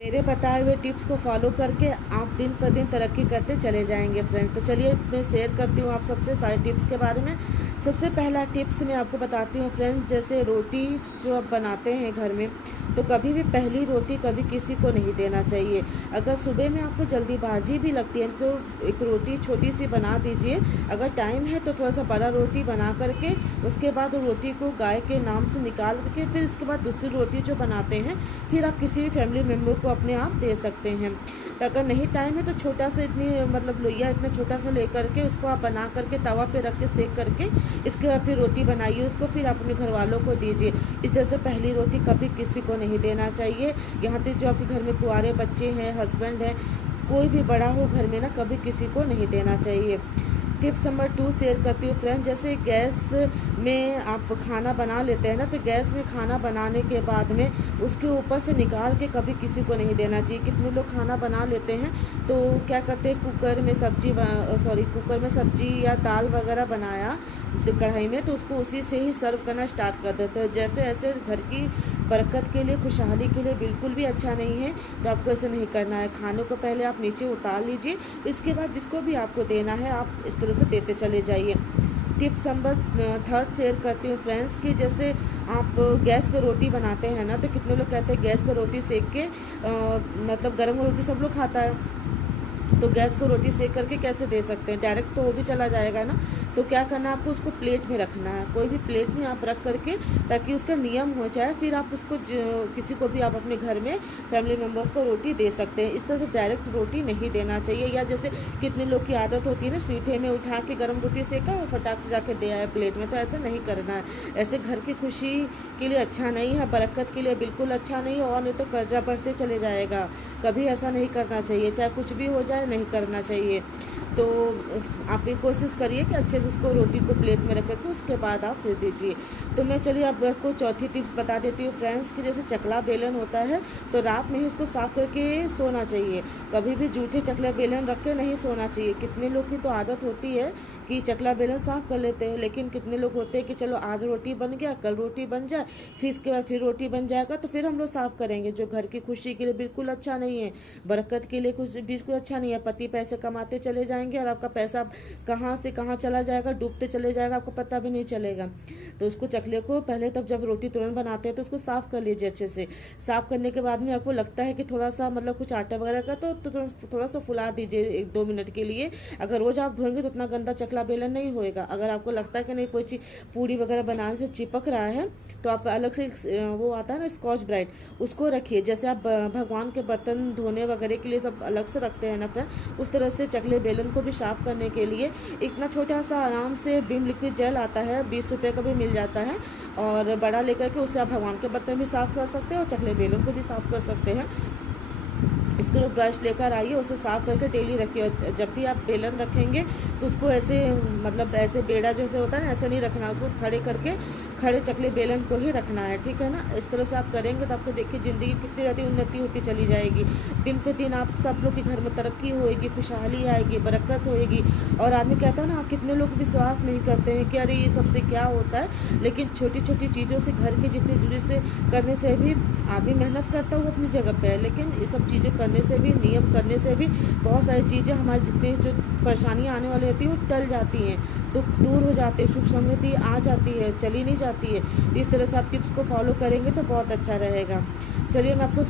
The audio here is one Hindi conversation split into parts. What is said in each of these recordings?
मेरे बताए हुए टिप्स को फॉलो करके आप दिन पर दिन तरक्की करते चले जाएंगे फ्रेंड। तो चलिए मैं शेयर करती हूँ आप सबसे सारे टिप्स के बारे में। सबसे पहला टिप्स मैं आपको बताती हूँ फ्रेंड्स, जैसे रोटी जो आप बनाते हैं घर में, तो कभी भी पहली रोटी कभी किसी को नहीं देना चाहिए। अगर सुबह में आपको जल्दीबाजी भी लगती है तो एक रोटी छोटी सी बना दीजिए। अगर टाइम है तो थोड़ा सा बड़ा रोटी बना करके उसके बाद रोटी को गाय के नाम से निकाल के फिर इसके बाद दूसरी रोटी जो बनाते हैं फिर आप किसी भी फैमिली मेम्बर को अपने आप दे सकते हैं। तो अगर नहीं टाइम है तो छोटा सा इतनी मतलब लोइया इतना छोटा सा लेकर के उसको आप बना करके तवा पे रख के सेक करके इसके बाद फिर रोटी बनाइए, उसको फिर अपने घर वालों को दीजिए। इस तरह से पहली रोटी कभी किसी को नहीं देना चाहिए। यहाँ तक जो आपके घर में कुंवारे बच्चे हैं, हस्बैंड हैं, कोई भी बड़ा हो घर में ना, कभी किसी को नहीं देना चाहिए। टिप्स नंबर 2 शेयर करती हूँ फ्रेंड, जैसे गैस में आप खाना बना लेते हैं ना, तो गैस में खाना बनाने के बाद में उसके ऊपर से निकाल के कभी किसी को नहीं देना चाहिए। कितने लोग खाना बना लेते हैं तो क्या करते हैं, कुकर में सब्जी या दाल वगैरह बनाया कढ़ाई में, तो उसको उसी से ही सर्व करना स्टार्ट कर देते हैं। जैसे ऐसे घर की बरकत के लिए, खुशहाली के लिए बिल्कुल भी अच्छा नहीं है। तो आपको ऐसे नहीं करना है। खानों को पहले आप नीचे उतार लीजिए, इसके बाद जिसको भी आपको देना है आप इस तरह से देते चले जाइए। टिप्स नंबर 3 शेयर करती हूँ फ्रेंड्स कि जैसे आप गैस पे रोटी बनाते हैं ना, तो कितने लोग कहते हैं गैस पे रोटी सेक के मतलब गर्म रोटी सब लोग खाता है, तो गैस को रोटी सेक करके कैसे दे सकते हैं, डायरेक्ट तो वो भी चला जाएगा ना। तो क्या करना है, आपको उसको प्लेट में रखना है, कोई भी प्लेट में आप रख करके, ताकि उसका नियम हो जाए, फिर आप उसको किसी को भी आप अपने घर में फैमिली मेम्बर्स को रोटी दे सकते हैं। इस तरह से डायरेक्ट रोटी नहीं देना चाहिए। या जैसे कितने लोग की आदत होती है ना, सूखे में उठा के गर्म रोटी सेका और फटाक से जाके दे आए प्लेट में, तो ऐसा नहीं करना है। ऐसे घर की खुशी के लिए अच्छा नहीं है, बरकत के लिए बिल्कुल अच्छा नहीं है, और नहीं तो कर्जा बढ़ते चले जाएगा। कभी ऐसा नहीं करना चाहिए, चाहे कुछ भी हो जाए नहीं करना चाहिए। तो आप ये कोशिश करिए कि अच्छे से उसको रोटी को प्लेट में रख करके उसके बाद आप फिर दीजिए। तो मैं चलिए आपको चौथी टिप्स बता देती हूँ फ्रेंड्स कि जैसे चकला बेलन होता है तो रात में ही उसको साफ़ करके सोना चाहिए। कभी भी जूठे चकला बेलन रख के नहीं सोना चाहिए। कितने लोग की तो आदत होती है कि चकला बेलन साफ़ कर लेते हैं, लेकिन कितने लोग होते हैं कि चलो आज रोटी बन गया, कल रोटी बन जाए, फिर इसके बाद फिर रोटी बन जाएगा तो फिर हम लोग साफ़ करेंगे, जो घर की खुशी के लिए बिल्कुल अच्छा नहीं है, बरकत के लिए कुछ बिल्कुल अच्छा नहीं है। पति पैसे कमाते चले जाएंगे और आपका पैसा कहाँ से कहाँ चला जाएगा, डूबते चले जाएगा, आपको पता भी नहीं चलेगा। तो उसको चकले को पहले तब जब रोटी तुरंत बनाते हैं तो उसको साफ़ कर लीजिए अच्छे से। साफ़ करने के बाद में आपको लगता है कि थोड़ा सा मतलब कुछ आटा वगैरह का तो थोड़ा सा फुला दीजिए 1-2 मिनट के लिए। अगर रोज़ आप धोएंगे तो उतना गंदा चकला बेलन नहीं होएगा। अगर आपको लगता है कि नहीं कोई चीज़ पूड़ी वगैरह बनाने से चिपक रहा है तो आप अलग से वो आता है ना स्कॉच ब्राइट, उसको रखिए। जैसे आप भगवान के बर्तन धोने वगैरह के लिए सब अलग से रखते हैं ना फ्रेंड, उस तरह से चकले बेलन को भी साफ़ करने के लिए इतना छोटा सा आराम से विम लिक्विड जेल आता है, 20 रुपये का भी मिल जाता है, और बड़ा लेकर के उससे आप भगवान के बर्तन भी साफ़ कर सकते हैं और चकले बेलन को भी साफ़ कर सकते हैं। इसको ब्रश लेकर आइए, उसे साफ़ करके डेली रखिए। और जब भी आप बेलन रखेंगे तो उसको ऐसे मतलब ऐसे बेड़ा जैसे होता है ना, ऐसे नहीं रखना, उसको खड़े करके खड़े चकले बेलन को ही रखना है, ठीक है ना। इस तरह से आप करेंगे तो आपको देखिए ज़िंदगी कितनी ज़्यादा उन्नति होती चली जाएगी। दिन पे दिन आप सब लोग के घर में तरक्की होएगी, खुशहाली आएगी, बरकत होएगी। और आदमी कहता है ना, कितने लोग विश्वास नहीं करते हैं कि अरे ये सबसे क्या होता है, लेकिन छोटी छोटी चीज़ों से, घर की जितनी जरूरत से करने से भी आदमी मेहनत करता है, वो अपनी जगह पे है, लेकिन ये सब चीज़ें करने से भी, नियम करने से भी बहुत सारी चीज़ें हमारी जितनी जो परेशानियाँ आने वाली होती हैं वो टल जाती हैं, दुख दूर हो जाते हैं, सुख समृद्धि आ जाती है, चली नहीं जाती है। इस तरह से आप टिप्स को फॉलो करेंगे तो बहुत अच्छा रहेगा। चलिए मैं आपको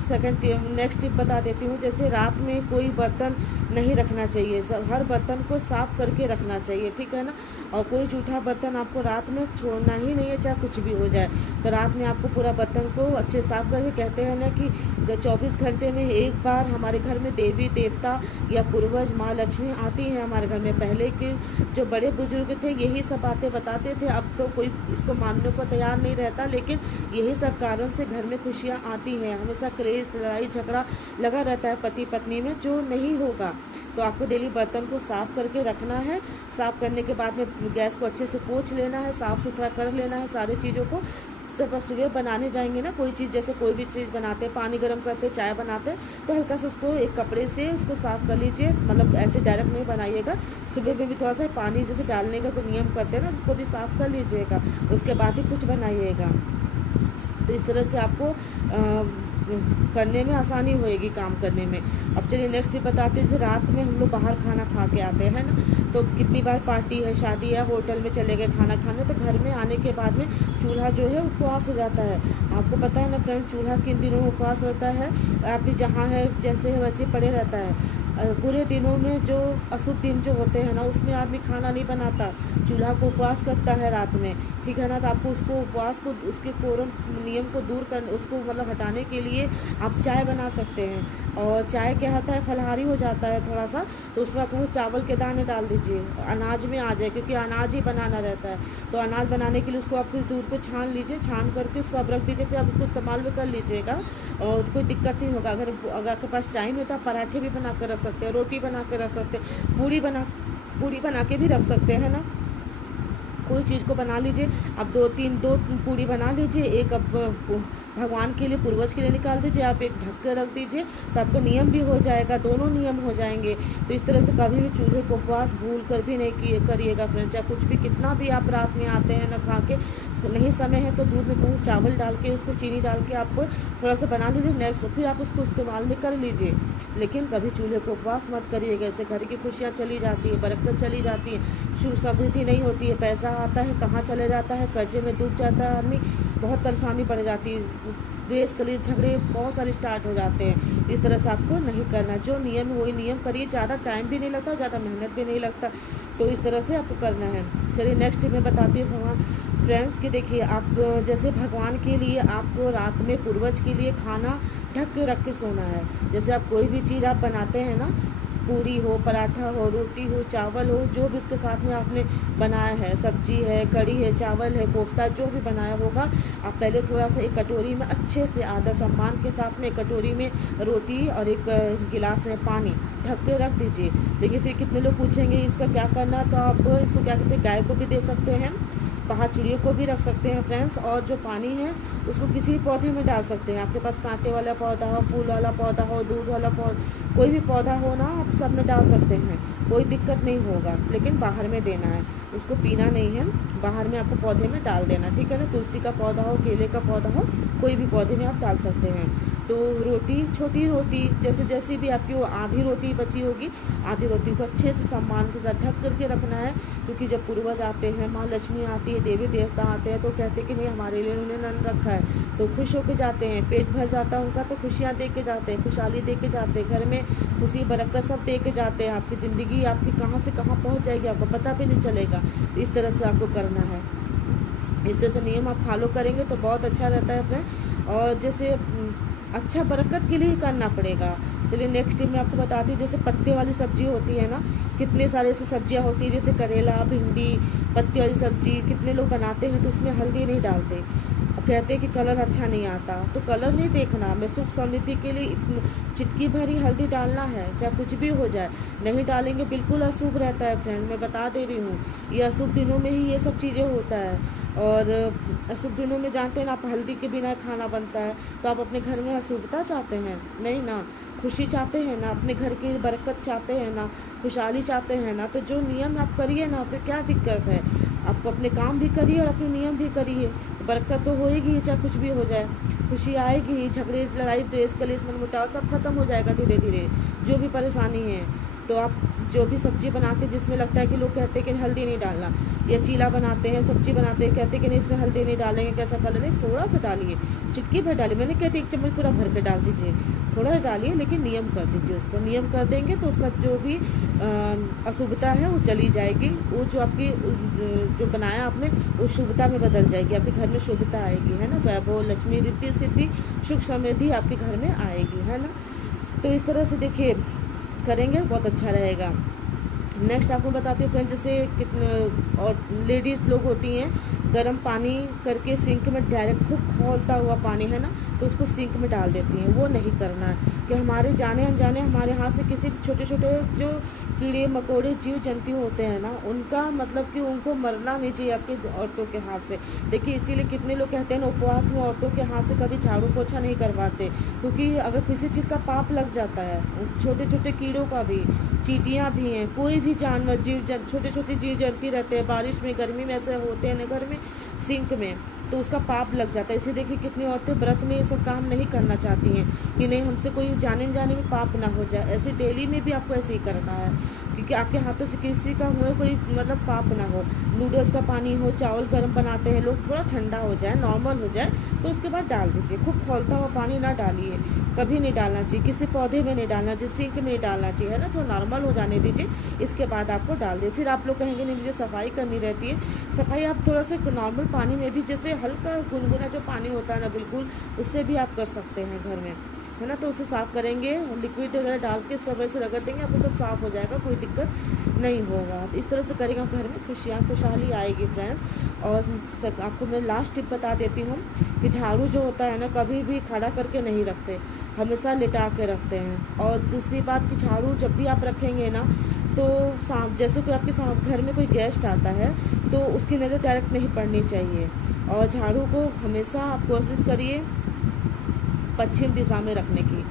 नेक्स्ट टिप बता देती हूँ। जैसे रात में कोई बर्तन नहीं रखना चाहिए, हर बर्तन को साफ़ करके रखना चाहिए, ठीक है ना। और कोई जूठा बर्तन आपको रात में छोड़ना ही नहीं है, चाहे कुछ भी हो जाए। तो रात में आपको पूरा बर्तन को अच्छे साफ़ करके, कहते हैं ना कि 24 घंटे में एक बार हमारे घर में देवी देवता या पूर्वज माँ लक्ष्मी आती हैं हमारे घर में। पहले के जो बड़े बुजुर्ग थे यही सब बातें बताते थे, अब तो कोई इसको मानने को तैयार नहीं रहता, लेकिन यही सब कारण से घर में खुशियाँ आती हैं। हमेशा क्लेश, लड़ाई झगड़ा लगा रहता है पति पत्नी में, जो नहीं होगा। तो आपको डेली बर्तन को साफ़ करके रखना है। साफ़ करने के बाद में गैस को अच्छे से पोंछ लेना है, साफ़ सुथरा कर लेना है सारी चीज़ों को। जब आप सुबह बनाने जाएंगे ना कोई चीज़, जैसे कोई भी चीज़ बनाते हैं, पानी गर्म करते, चाय बनाते हैं, तो हल्का सा उसको एक कपड़े से उसको साफ़ कर लीजिए। मतलब ऐसे डायरेक्ट नहीं बनाइएगा, सुबह में भी थोड़ा सा पानी जैसे डालने का कोई नियम करते हैं ना, उसको भी साफ़ कर लीजिएगा, उसके बाद ही कुछ बनाइएगा। तो इस तरह से आपको करने में आसानी होएगी, काम करने में। अब चलिए नेक्स्ट टिप बताते हैं। जैसे रात में हम लोग बाहर खाना खा के आते हैं ना, तो कितनी बार पार्टी है, शादी है, होटल में चले गए खाना खाने, तो घर में आने के बाद में चूल्हा जो है उपवास हो जाता है। आपको पता है ना फ्रेंड्स, चूल्हा किन दिनों में उपवास रहता है? आप जहाँ है जैसे है वैसे पड़े रहता है। पूरे दिनों में जो अशुभ दिन जो होते हैं ना, उसमें आदमी खाना नहीं बनाता, चूल्हा को उपवास करता है रात में, ठीक है ना। तो आपको उसको उपवास को, उसके कोरम नियम को दूर कर, उसको मतलब हटाने के लिए आप चाय बना सकते हैं। और चाय क्या होता है, फलाहारी हो जाता है थोड़ा सा, तो उसमें आप चावल के दाने डाल दीजिए, अनाज में आ जाए, क्योंकि अनाज ही बनाना रहता है। तो अनाज बनाने के लिए उसको आप कुछ दूर को छान लीजिए, छान करके उसको अब रख दीजिए, फिर आप उसको इस्तेमाल भी कर लीजिएगा और कोई दिक्कत नहीं होगा। अगर आपके पास टाइम है तो आप पराठे भी बना कर रख सकते हैं, रोटी बना कर रख सकते हैं, पूरी बना के भी रख सकते हैं ना। कोई चीज़ को बना लीजिए, अब दो पूरी बना लीजिए, एक अब भगवान के लिए, पूर्वज के लिए निकाल दीजिए, आप एक ढक कर रख दीजिए, तो आपका नियम भी हो जाएगा, दोनों नियम हो जाएंगे। तो इस तरह से कभी भी चूल्हे को उपवास भूल कर भी नहीं करिएगा फ्रेंड्स। चाहे कुछ भी, कितना भी आप रात में आते हैं ना खा के, नहीं समय है तो दूध में थोड़ा सा चावल डाल के, उसको चीनी डाल के आप थोड़ा सा बना लीजिए, नेक्स्ट फिर आप उसको इस्तेमाल में कर लीजिए। लेकिन कभी चूल्हे को उपवास मत करिएगा, इससे घर की खुशियाँ चली जाती है, बरकत चली जाती है, सुख समृद्धि नहीं होती है, पैसा आता है कहाँ चले जाता है, कर्जे में डूब जाता है आदमी, बहुत परेशानी पड़ जाती है, देश के लिए झगड़े बहुत सारे स्टार्ट हो जाते हैं। इस तरह से आपको नहीं करना, जो नियम है वही नियम करिए, ज़्यादा टाइम भी नहीं लगता, ज़्यादा मेहनत भी नहीं लगता, तो इस तरह से आपको करना है। चलिए नेक्स्ट मैं बताती हूँ फ्रेंड्स कि देखिए, आप जैसे भगवान के लिए आपको रात में पूर्वज के लिए खाना ढक के रख के सोना है। जैसे आप कोई भी चीज़ आप बनाते हैं ना, पूरी हो, पराठा हो, रोटी हो, चावल हो, जो भी उसके साथ में आपने बनाया है, सब्जी है, कढ़ी है, चावल है, कोफ्ता, जो भी बनाया होगा, आप पहले थोड़ा सा एक कटोरी में अच्छे से आदर सम्मान के साथ में एक कटोरी में रोटी और एक गिलास में पानी ढक के रख दीजिए। देखिए फिर कितने लोग पूछेंगे इसका क्या करना, तो आप इसको क्या कहते हैं, गाय को भी दे सकते हैं, बाहर चिड़ियों को भी रख सकते हैं फ्रेंड्स। और जो पानी है उसको किसी पौधे में डाल सकते हैं, आपके पास कांटे वाला पौधा हो, फूल वाला पौधा हो, दूध वाला पौधा, कोई भी पौधा हो ना, आप सब में डाल सकते हैं, कोई दिक्कत नहीं होगा। लेकिन बाहर में देना है, उसको पीना नहीं है, बाहर में आपको पौधे में डाल देना, ठीक है ना। तुलसी का पौधा हो, केले का पौधा हो, कोई भी पौधे में आप डाल सकते हैं। तो रोटी, छोटी रोटी, जैसी भी आपकी वो आधी रोटी बची होगी, आधी रोटी को अच्छे से सम्मान के साथ ढक करके रखना है, क्योंकि जब पूर्वज आते हैं, माँ लक्ष्मी आती है, देवी देवता आते हैं, तो कहते हैं कि नहीं हमारे लिए उन्होंने अन्न रखा है, तो खुश होकर जाते हैं, पेट भर जाता है उनका, तो खुशियाँ दे के जाते हैं, खुशहाली दे के जाते हैं, घर में खुशी बरकत सब दे के जाते हैं। आपकी ज़िंदगी आपकी कहाँ से कहाँ पहुँच जाएगी, आपको पता भी नहीं चलेगा। इस तरह से आपको करना है, इस तरह से नियम आप फॉलो करेंगे तो बहुत अच्छा रहता है फ्रेंड। और जैसे अच्छा बरकत के लिए करना पड़ेगा। चलिए नेक्स्ट टाइम मैं आपको बताती हूँ, जैसे पत्ते वाली सब्जी होती है ना, कितने सारे ऐसे सब्जियाँ होती है, जैसे करेला, भिंडी, पत्ते वाली सब्जी कितने लोग बनाते हैं तो उसमें हल्दी नहीं डालते, कहते हैं कि कलर अच्छा नहीं आता। तो कलर नहीं देखना, मैं सुख समृद्धि के लिए चिटकी भरी हल्दी डालना है, चाहे कुछ भी हो जाए, नहीं डालेंगे बिल्कुल अशुभ रहता है फ्रेंड, मैं बता दे रही हूँ। ये अशुभ दिनों में ही ये सब चीज़ें होता है। और अशुभ दिनों में जानते हैं ना, आप हल्दी के बिना खाना बनता है, तो आप अपने घर में अशुभता चाहते हैं नहीं ना, खुशी चाहते हैं ना, अपने घर की बरकत चाहते हैं ना, खुशहाली चाहते हैं ना, तो जो नियम आप करिए ना, फिर क्या दिक्कत है, आप अपने काम भी करिए और अपने नियम भी करिए, बरकत तो होएगी, चाहे कुछ भी हो जाए, खुशी आएगी, झगड़े लड़ाई द्वेष कलेश मनमुटाव सब खत्म हो जाएगा धीरे धीरे, जो भी परेशानी है। तो आप जो भी सब्जी बनाते हैं जिसमें लगता है कि लोग कहते हैं कि हल्दी नहीं डालना, या चीला बनाते हैं, सब्जी बनाते हैं, कहते हैं कि नहीं इसमें हल्दी नहीं डालेंगे, कैसा कलर है, थोड़ा सा डालिए, चुटकी भर डालिए, मैंने कहती 1 चम्मच पूरा भर के डाल दीजिए, थोड़ा डालिए, लेकिन नियम कर दीजिए, उसको नियम कर देंगे तो उसका जो भी अशुभता है वो चली जाएगी, वो जो आपकी जो बनाया आपने वो शुभता में बदल जाएगी, आपके घर में शुभता आएगी, है ना, वैभव, लक्ष्मी, रिद्धि सिद्धि, सुख समृद्धि आपके घर में आएगी, है ना। तो इस तरह से देखिए करेंगे बहुत अच्छा रहेगा। नेक्स्ट आपको बताती हूँ फ्रेंड, जैसे कितने और लेडीज़ लोग होती हैं, गर्म पानी करके सिंक में डायरेक्ट खूब खौलता हुआ पानी है ना, तो उसको सिंक में डाल देती हैं, वो नहीं करना है। कि हमारे जाने अनजाने हमारे हाथ से किसी छोटे छोटे जो कीड़े मकोड़े जीव जंतु होते हैं ना, उनका मतलब कि उनको मरना नहीं चाहिए आपकी औरतों के हाथ से। देखिए इसीलिए कितने लोग कहते हैं ना, उपवास में औरतों के हाथ से कभी झाड़ू पोछा नहीं करवाते, क्योंकि अगर किसी चीज़ का पाप लग जाता है, छोटे छोटे कीड़ों का भी, चींटियाँ भी हैं, कोई भी जानवर जीव छोटे छोटे जीव जंतु रहते हैं, बारिश में गर्मी में ऐसे होते हैं ना घर में, सिंक में तो उसका पाप लग जाता है। इसे देखिए कितनी औरतें व्रत में ये सब काम नहीं करना चाहती हैं कि नहीं हमसे कोई जाने में पाप ना हो जाए। ऐसे डेली में भी आपको ऐसे ही करना है, क्योंकि आपके हाथों से किसी का हुए कोई मतलब पाप ना हो। नूडल्स का पानी हो, चावल गर्म बनाते हैं लोग, थोड़ा ठंडा हो जाए, नॉर्मल हो जाए तो उसके बाद डाल दीजिए। खूब खौलता हुआ पानी ना डालिए, कभी नहीं डालना चाहिए, किसी पौधे में नहीं डालना चाहिए, सिंक में नहीं डालना चाहिए, है ना। तो नॉर्मल हो जाने दीजिए, इसके बाद आपको डाल दिए। फिर आप लोग कहेंगे नहीं मुझे सफाई करनी रहती है। सफाई आप थोड़ा सा नॉर्मल पानी में भी, जैसे हल्का गुनगुना जो पानी होता है ना, बिल्कुल उससे भी आप कर सकते हैं घर में, है ना। तो उसे साफ़ करेंगे, लिक्विड वगैरह डाल के सब ऐसे रगड़ देंगे, आपको सब साफ़ हो जाएगा, कोई दिक्कत नहीं होगा। इस तरह से करेंगे घर में खुशहाली आएगी फ्रेंड्स। और आपको मैं लास्ट टिप बता देती हूँ कि झाड़ू जो होता है ना, कभी भी खड़ा करके नहीं रखते, हमेशा लिटा के रखते हैं। और दूसरी बात कि झाड़ू जब भी आप रखेंगे ना, तो जैसे कोई आपके घर में कोई गेस्ट आता है तो उसकी नज़र डायरेक्ट नहीं पड़नी चाहिए। और झाड़ू को हमेशा आप कोशिश करिए पश्चिम दिशा में रखने की।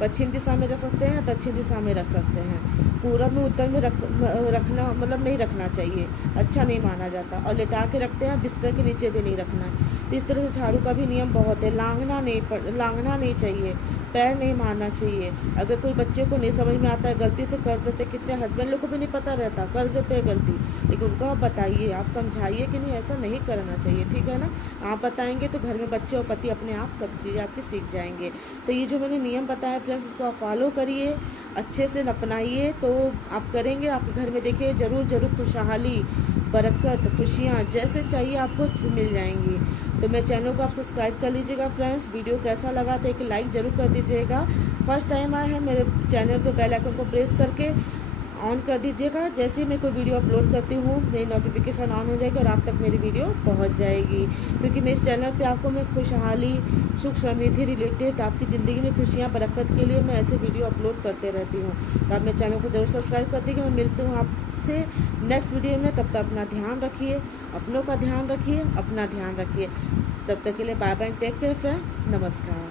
पश्चिम दिशा में रख सकते हैं, दक्षिण दिशा में रख सकते हैं। पूरब में उत्तर में रखना मतलब नहीं रखना चाहिए, अच्छा नहीं माना जाता। और लिटा के रखते हैं, बिस्तर के नीचे भी नहीं रखना है। तो इस तरह से झाड़ू का भी नियम बहुत है। लांघना नहीं चाहिए, पैर नहीं मारना चाहिए। अगर कोई बच्चे को नहीं समझ में आता है, गलती से कर देते, कितने हस्बैंड लोग को भी नहीं पता रहता, कर देते हैं गलती, लेकिन उनको आप बताइए, आप समझाइए कि नहीं ऐसा नहीं करना चाहिए, ठीक है ना। आप बताएंगे तो घर में बच्चे और पति अपने आप सब चीज़ें आपकी सीख जाएंगे। तो ये जो मैंने नियम बताया फ्रेंड्स, इसको आप फॉलो करिए, अच्छे से अपनाइए, तो आप करेंगे आपके घर में देखिए ज़रूर खुशहाली, बरकत, खुशियाँ जैसे चाहिए आपको मिल जाएंगी। तो मेरे चैनल को आप सब्सक्राइब कर लीजिएगा फ्रेंड्स। वीडियो कैसा लगा तो एक लाइक ज़रूर कर दीजिएगा। फर्स्ट टाइम आए हैं मेरे चैनल पे, बेल आइकन को प्रेस करके ऑन कर दीजिएगा। जैसे ही मैं कोई वीडियो अपलोड करती हूँ मेरी नोटिफिकेशन ऑन हो जाएगी और आप तक मेरी वीडियो पहुँच जाएगी। क्योंकि मैं इस चैनल पे आपको मैं खुशहाली, सुख समृद्धि रिलेटेड, आपकी ज़िंदगी में खुशियाँ, बरकत के लिए मैं ऐसे वीडियो अपलोड करते रहती हूँ। तो आप मेरे चैनल को जरूर सब्सक्राइब कर दीजिए। मैं मिलती हूँ आपसे नेक्स्ट वीडियो में। तब तक अपना ध्यान रखिए, अपनों का ध्यान रखिए, अपना ध्यान रखिए। तब तक के लिए bye bye, take care friend, नमस्कार।